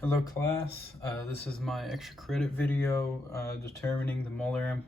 Hello class, this is my extra credit video determining the molar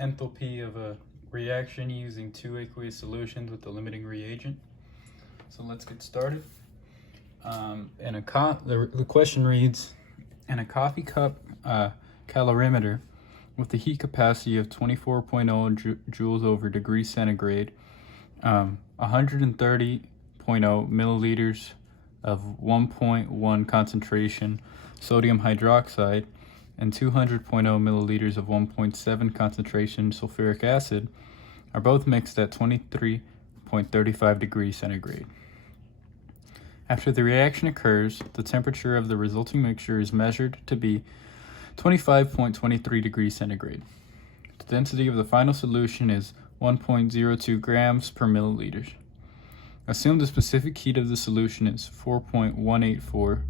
enthalpy of a reaction using two aqueous solutions with the limiting reagent. So let's get started. The question reads, in a coffee cup calorimeter with the heat capacity of 24.0 joules over degree centigrade, 130.0 milliliters of 1.1 concentration sodium hydroxide and 200.0 milliliters of 1.7 concentration sulfuric acid are both mixed at 23.35 degrees centigrade. After the reaction occurs, the temperature of the resulting mixture is measured to be 25.23 degrees centigrade. The density of the final solution is 1.02 grams per milliliter. Assume the specific heat of the solution is 4.184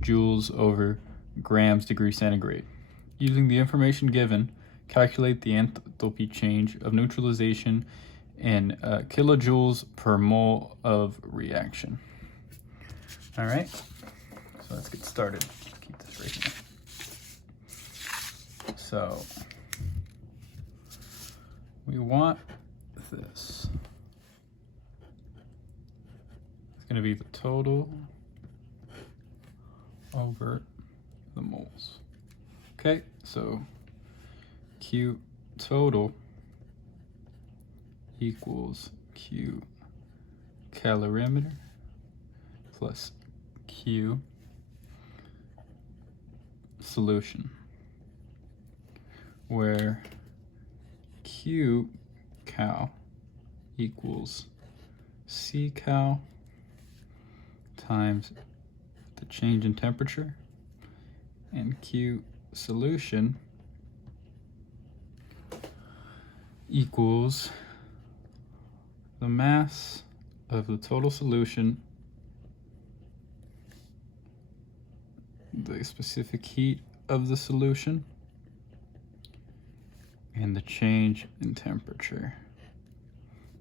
joules over grams degree centigrade. Using the information given, calculate the enthalpy change of neutralization in kilojoules per mole of reaction. All right, so let's get started. Keep this right here. So we want this. Going to be the total over the moles. Okay, so Q total equals Q calorimeter plus Q solution, where Q cal equals C cal times the change in temperature, and Q solution equals the mass of the total solution, the specific heat of the solution, and the change in temperature.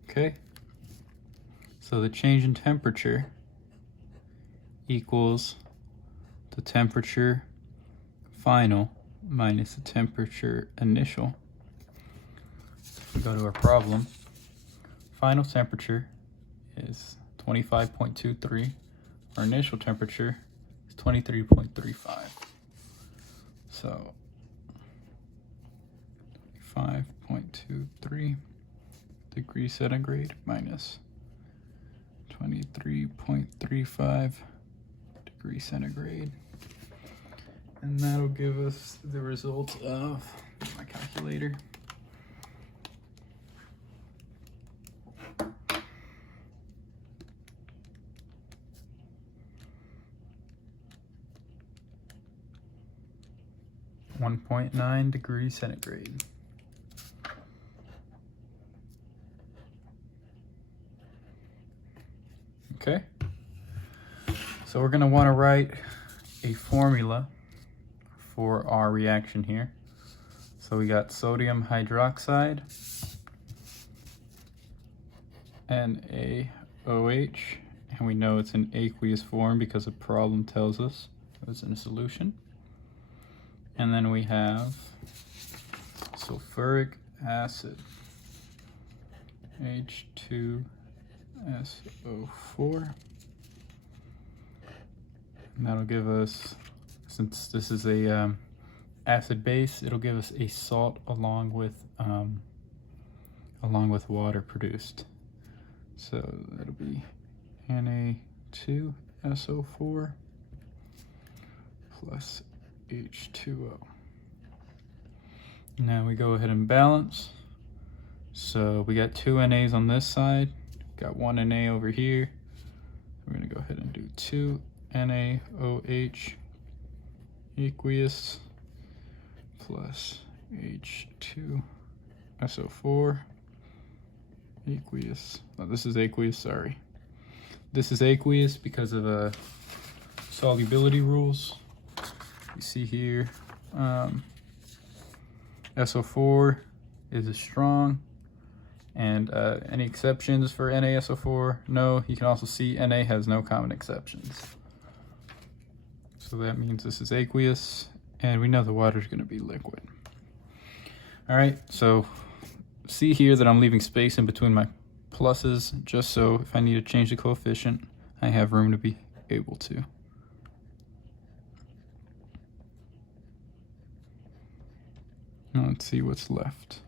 Okay, so the change in temperature equals the temperature final minus the temperature initial. If we go to our problem, final temperature is 25.23. Our initial temperature is 23.35. So 5.23 degrees centigrade minus 23.35 degrees centigrade, and that'll give us the result of my calculator. .9 degrees centigrade. Okay, so we're going to want to write a formula for our reaction here. So we got sodium hydroxide, NaOH, and we know it's in aqueous form because the problem tells us it's in a solution. And then we have sulfuric acid, H2SO4. And that'll give us, since this is a acid base, it'll give us a salt along with water produced. So that'll be Na2SO4 plus H2O. Now we go ahead and balance. So we got two NAs on this side, got one Na over here. We're gonna go ahead and do 2 NaOH aqueous plus H2SO4 aqueous. Oh, this is aqueous, sorry. This is aqueous because of solubility rules. You see here, SO4 is strong, and any exceptions for NaSO4? No. You can also see Na has no common exceptions. So that means this is aqueous, and we know the water is going to be liquid. All right, so see here that I'm leaving space in between my pluses, just so if I need to change the coefficient, I have room to be able to. Now let's see what's left.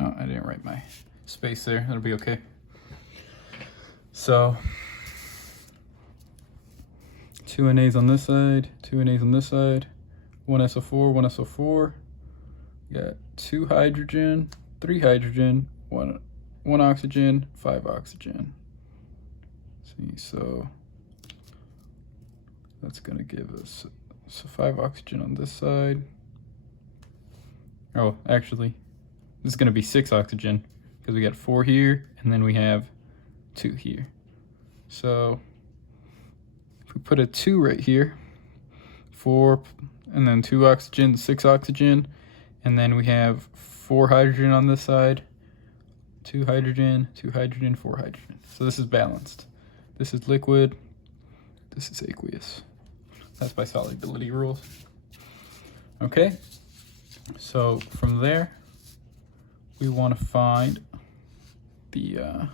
Oh, I didn't write my space there. That'll be okay. So 2 NAs on this side, 2 NAs on this side, 1 SO4, 1 SO4. Got 2 hydrogen, 3 hydrogen, 1 oxygen, 5 oxygen. See, so that's gonna give us 5 oxygen on this side. Oh, actually, this is gonna be 6 oxygen because we got 4 here and then we have 2 here. So if we put a 2 right here, 4 and then 2 oxygen, 6 oxygen, and then we have 4 hydrogen on this side, 2 hydrogen, 2 hydrogen, 4 hydrogen. So this is balanced. This is liquid, this is aqueous. That's by solubility rules. Okay, so from there, we want to find the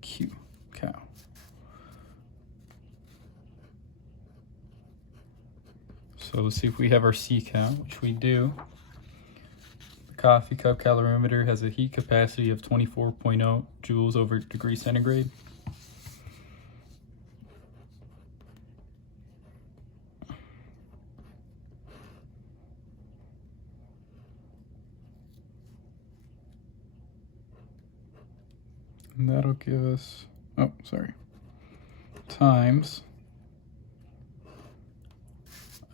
Q, cow. So let's see if we have our C count, which we do. The coffee cup calorimeter has a heat capacity of 24.0 joules over degree centigrade. And that'll give us, oh, sorry, times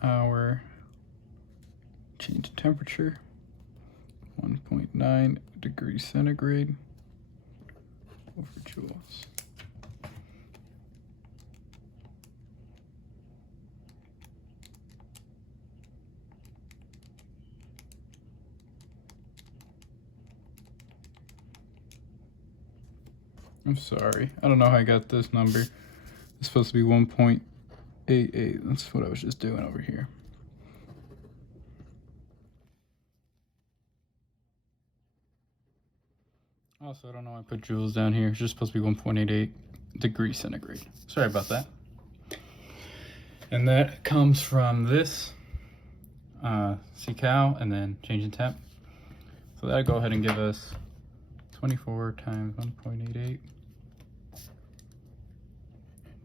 our change in temperature, 1.9 degrees centigrade over joules. I'm sorry, I don't know how I got this number. It's supposed to be 1.88. That's what I was just doing over here. Also, I don't know why I put joules down here. It's just supposed to be 1.88 degrees centigrade. Sorry about that. And that comes from this C-cal and then change in temp. So that'll go ahead and give us 24 times 1.88.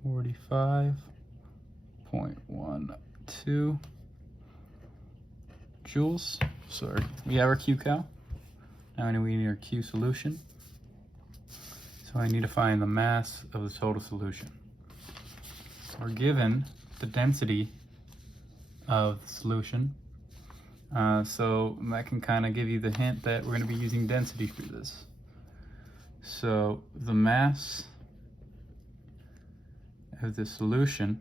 45.12 joules. Sorry, we have our Q-cal. Now we need our Q solution. So I need to find the mass of the total solution. We're given the density of the solution. So that can kind of give you the hint that we're going to be using density for this. So the mass of the solution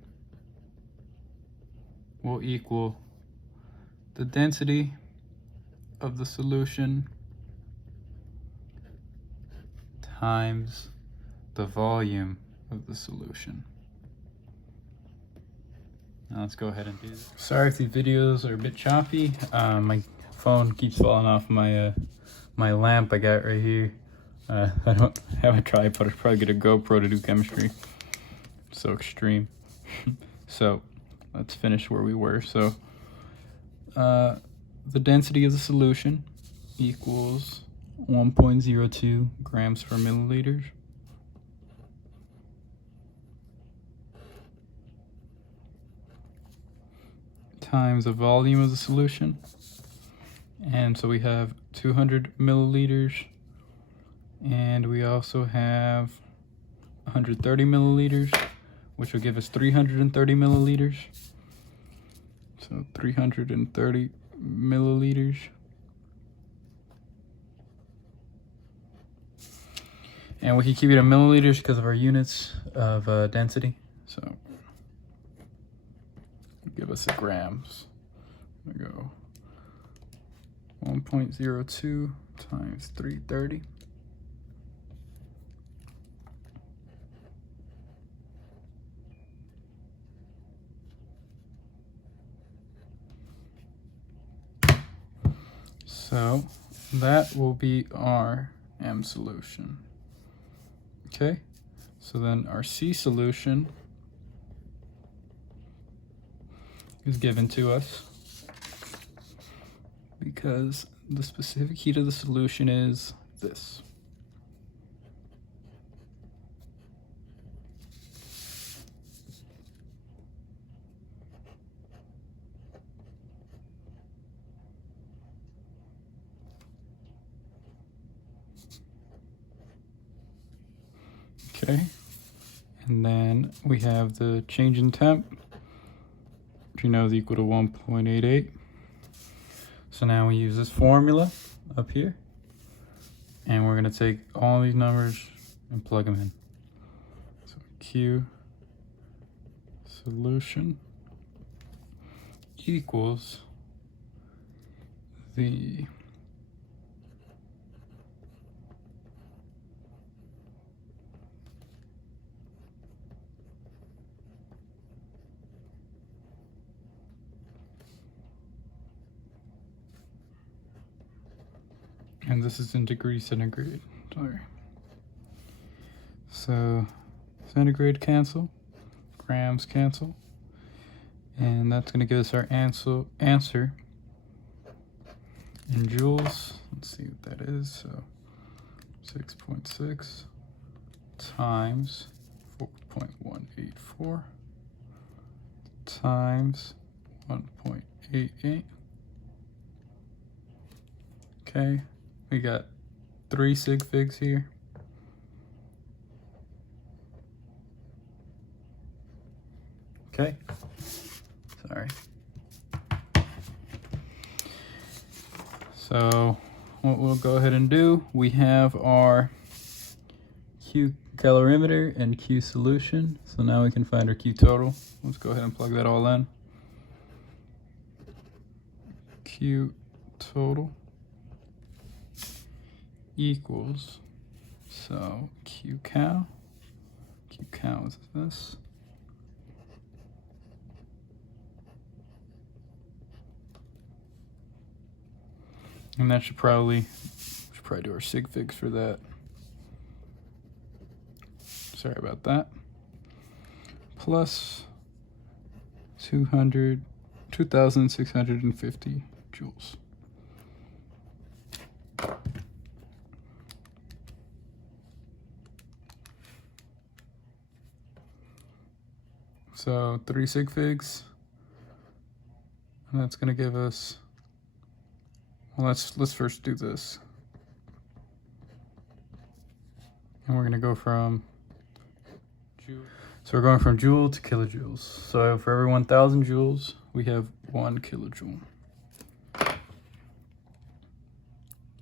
will equal the density of the solution times the volume of the solution. Now let's go ahead and do this. Sorry if these videos are a bit choppy. My phone keeps falling off my my lamp I got right here. I don't have a tripod. I should probably get a GoPro to do chemistry. So extreme. So let's finish where we were. So the density of the solution equals 1.02 grams per milliliter. Times the volume of the solution. And so we have 200 milliliters. And we also have 130 milliliters, which will give us 330 milliliters. So 330 milliliters. And we can keep it in milliliters because of our units of density. So give us the grams. We go 1.02 times 330. So that will be our M solution. Okay, so then our C solution is given to us because the specific heat of the solution is this. Okay, and then we have the change in temp, which we know is equal to 1.88. So now we use this formula up here, and we're going to take all these numbers and plug them in. So Q solution equals the and this is in degrees centigrade. Sorry. So centigrade cancel, grams cancel, and that's going to give us our answer in joules. Let's see what that is. So 6.6 times 4.184 times 1.88. Okay, we got 3 sig figs here. Okay, sorry. So what we'll go ahead and do, we have our Q calorimeter and Q solution. So now we can find our Q total. Let's go ahead and plug that all in. Q total equals, so Q cal is this. And that should probably do our sig figs for that. Sorry about that. Plus 2,650 joules. So 3 sig figs, and that's going to give us, well, let's first do this. And we're going to go from joule. So we're going from joule to kilojoules. So for every 1,000 joules, we have 1 kilojoule.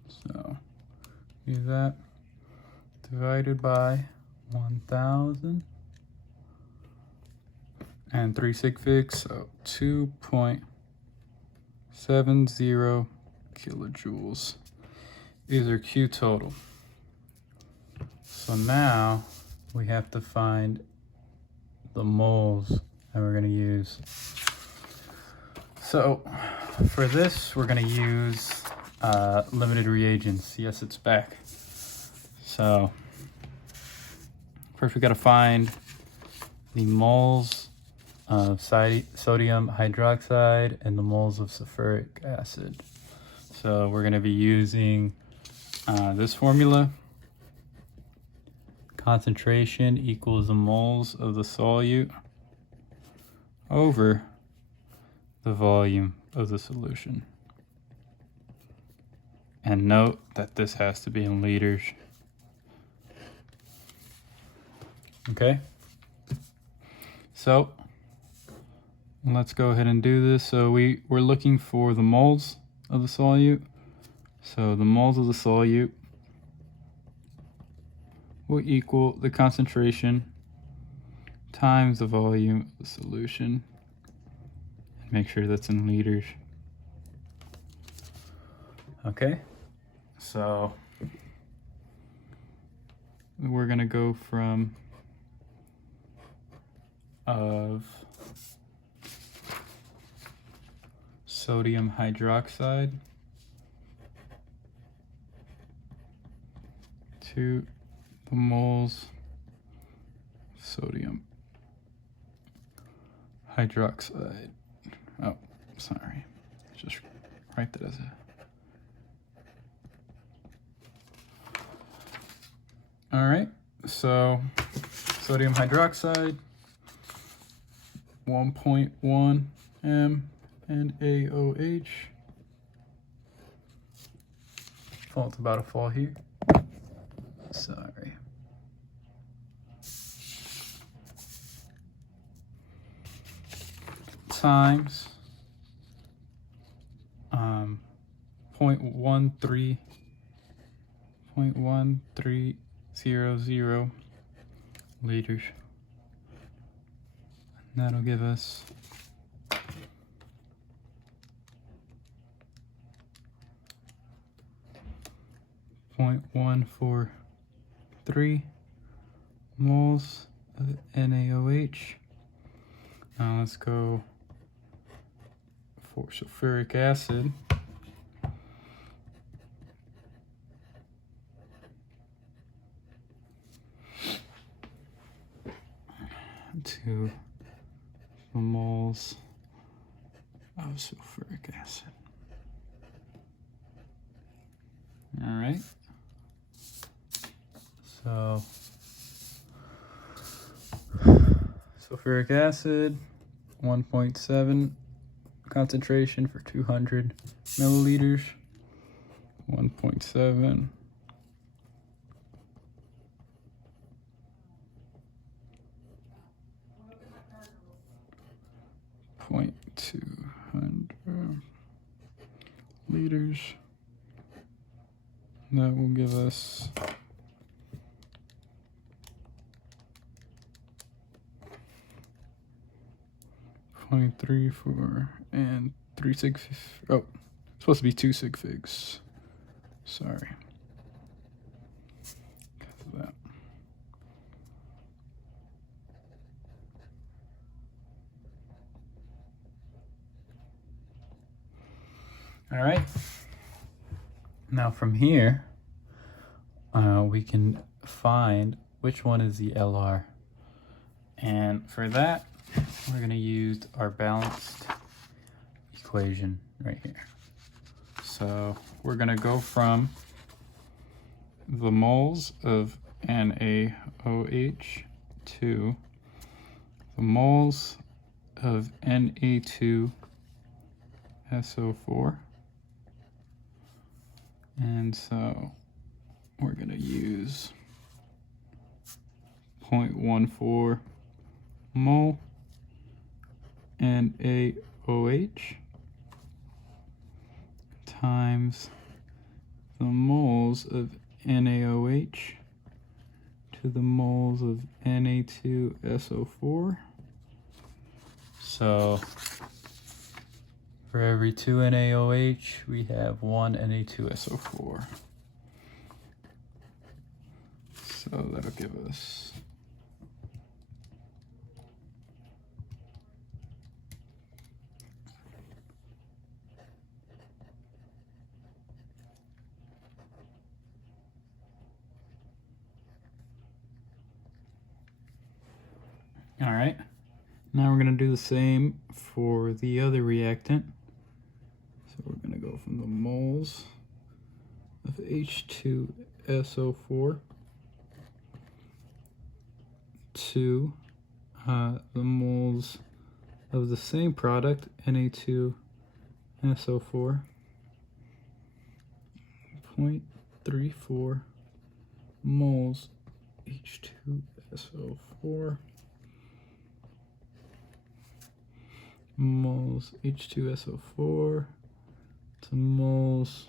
So do that divided by 1,000 and 3 sig figs, so 2.70 kilojoules is our Q total. So now we have to find the moles that we're going to use. So for this, we're going to use limited reagents. Yes, it's back. So first we got to find the moles of sodium hydroxide and the moles of sulfuric acid. So we're going to be using this formula. Concentration equals the moles of the solute over the volume of the solution. And note that this has to be in liters. Okay, so let's go ahead and do this. So we're looking for the moles of the solute. So the moles of the solute will equal the concentration times the volume of the solution. Make sure that's in liters. Okay, so we're gonna go from of sodium hydroxide to the moles sodium hydroxide. Oh, sorry. Just write that as a... All right, so sodium hydroxide, 1.1 m NaOH. Fault's about to fall here. Sorry. Times 0.1300 liters. And that'll give us 0.143 moles of NaOH. Now let's go for sulfuric acid. To the moles of sulfuric acid. All right. So sulfuric acid, 1.7 concentration for 200 milliliters. 1.7. 0.200 liters. That will give us 0.34 and 3 sig. Oh, it's supposed to be 2 sig figs. Sorry. Because of that. All right. Now from here, we can find which one is the LR. And for that, we're going to use our balanced equation right here. So we're going to go from the moles of NaOH to the moles of Na2SO4. And so we're going to use 0.14 mole NaOH times the moles of NaOH to the moles of Na2SO4. So for every 2 NaOH, we have 1 Na2SO4. So that'll give us all right. Now we're going to do the same for the other reactant. So we're going to go from the moles of H2SO4 to the moles of the same product, Na2SO4, 0.34 moles H2SO4 moles H2SO4 to moles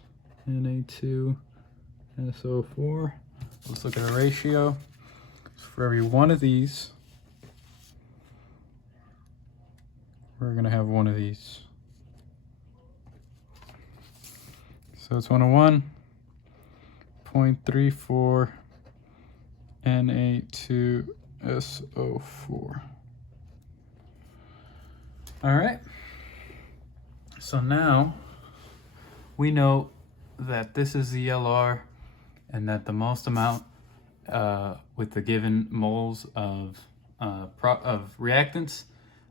Na2SO4. Let's look at a ratio. So for every one of these, we're going to have one of these. So it's 1 to 1, 0.34 Na2SO4. All right. So now we know that this is the LR and that the most amount with the given moles of reactants,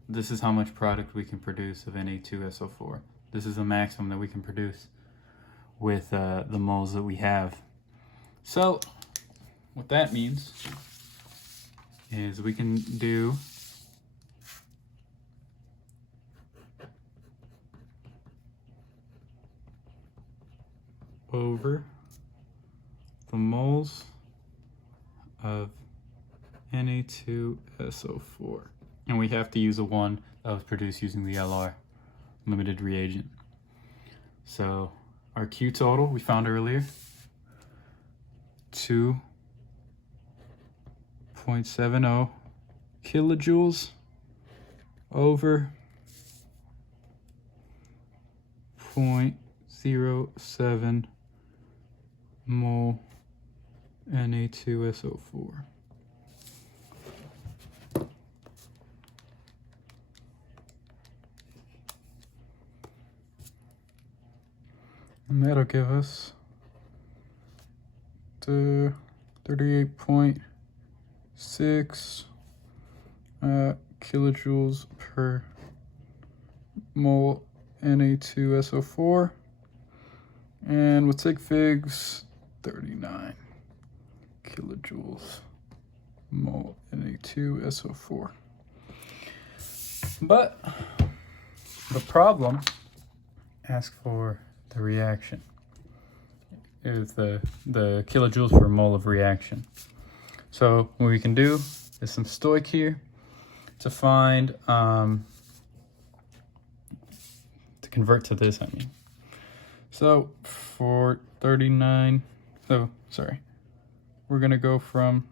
this is how much product we can produce of Na2SO4. This is the maximum that we can produce with the moles that we have. So what that means is we can do over the moles of Na2SO4. And we have to use the one that was produced using the LR, limited reagent. So our Q total we found earlier, 2.70 kilojoules over 0.07 mole Na2SO4. And that'll give us the 38.6 kilojoules per mole Na2SO4. And with sig figs, 39 kilojoules mole Na2SO4. But the problem asks for the reaction, is the kilojoules per mole of reaction. So what we can do is some stoich here to find, to convert to this, I mean. So for 39, so sorry, we're gonna go from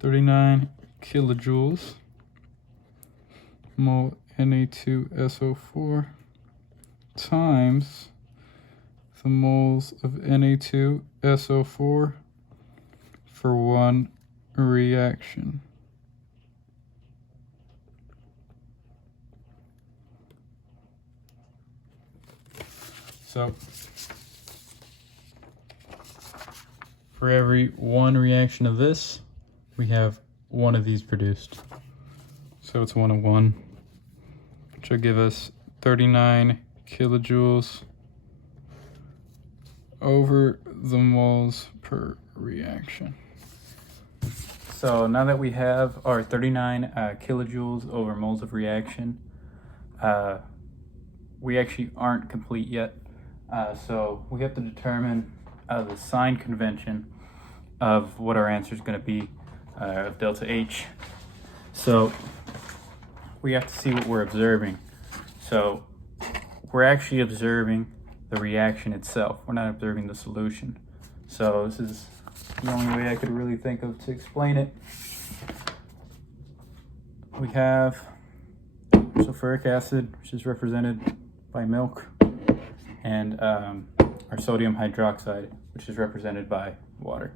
.39 kilojoules mole Na2SO4 times the moles of Na2SO4 for one reaction. So for every one reaction of this, we have one of these produced. So it's 1 of 1, which will give us 39 kilojoules over the moles per reaction. So now that we have our 39 kilojoules over moles of reaction, we actually aren't complete yet. So we have to determine the sign convention of what our answer is going to be of delta H. So we have to see what we're observing. So we're actually observing the reaction itself. We're not observing the solution. So this is the only way I could really think of to explain it. We have sulfuric acid, which is represented by milk, and our sodium hydroxide, which is represented by water.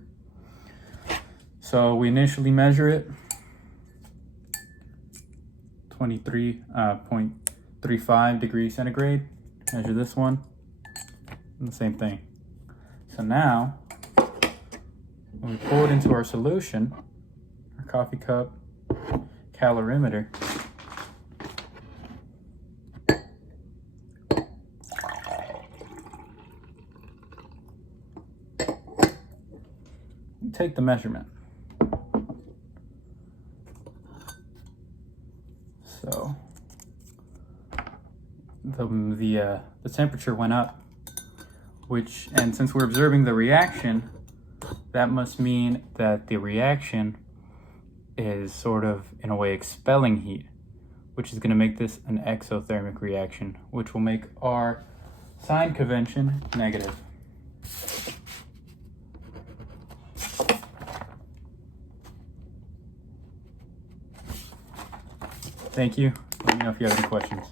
So we initially measure it, 23.35 degrees centigrade. Measure this one, and the same thing. So now, when we pour it into our solution, our coffee cup calorimeter, we take the measurement. So the temperature went up, and since we're observing the reaction, that must mean that the reaction is sort of, in a way, expelling heat, which is going to make this an exothermic reaction, which will make our sign convention negative. Thank you. Let me know if you have any questions.